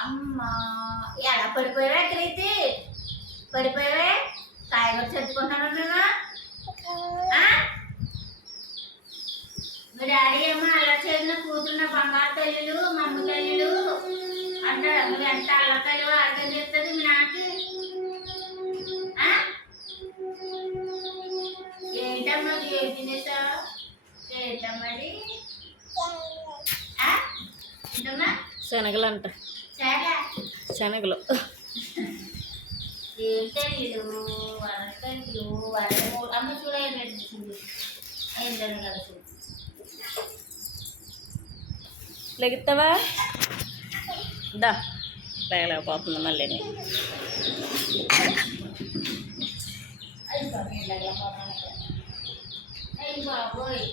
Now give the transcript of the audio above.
అమ్మ ఎలా పడిపోయావే క్రీతి పడిపోయావే సాయిగారు చెప్పుకుంటాను నేను మీ డాడీ ఏమో అలా చేసిన కూతున్న బంగారు తల్లులు మమ్మ తల్లులు అంటాడు. మీరు ఎంత అల్లతల్లి అర్థం చేస్తుంది మీ నాకి. ఏంటమ్మా ఏం తినేసావు? ఏంటమ్మది ఏంటమ్మా? శనగలు అంట. శనగలు ఏం తల్లిలు వరకల్లు వరమూ అమ్మ చూడండి ఏంటని కలిసి లెగుతావా? దా లేకపోతుంది మళ్ళీ. అయ్యి బాబోయ్